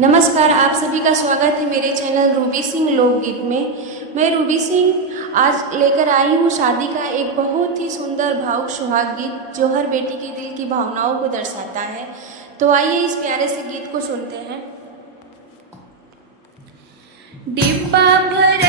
नमस्कार, आप सभी का स्वागत है मेरे चैनल रूबी सिंह लोकगीत में। मैं रूबी सिंह आज लेकर आई हूँ शादी का एक बहुत ही सुंदर भावुक सुहाग गीत जो हर बेटी के दिल की भावनाओं को दर्शाता है। तो आइए इस प्यारे से गीत को सुनते हैं। डिब्बा भर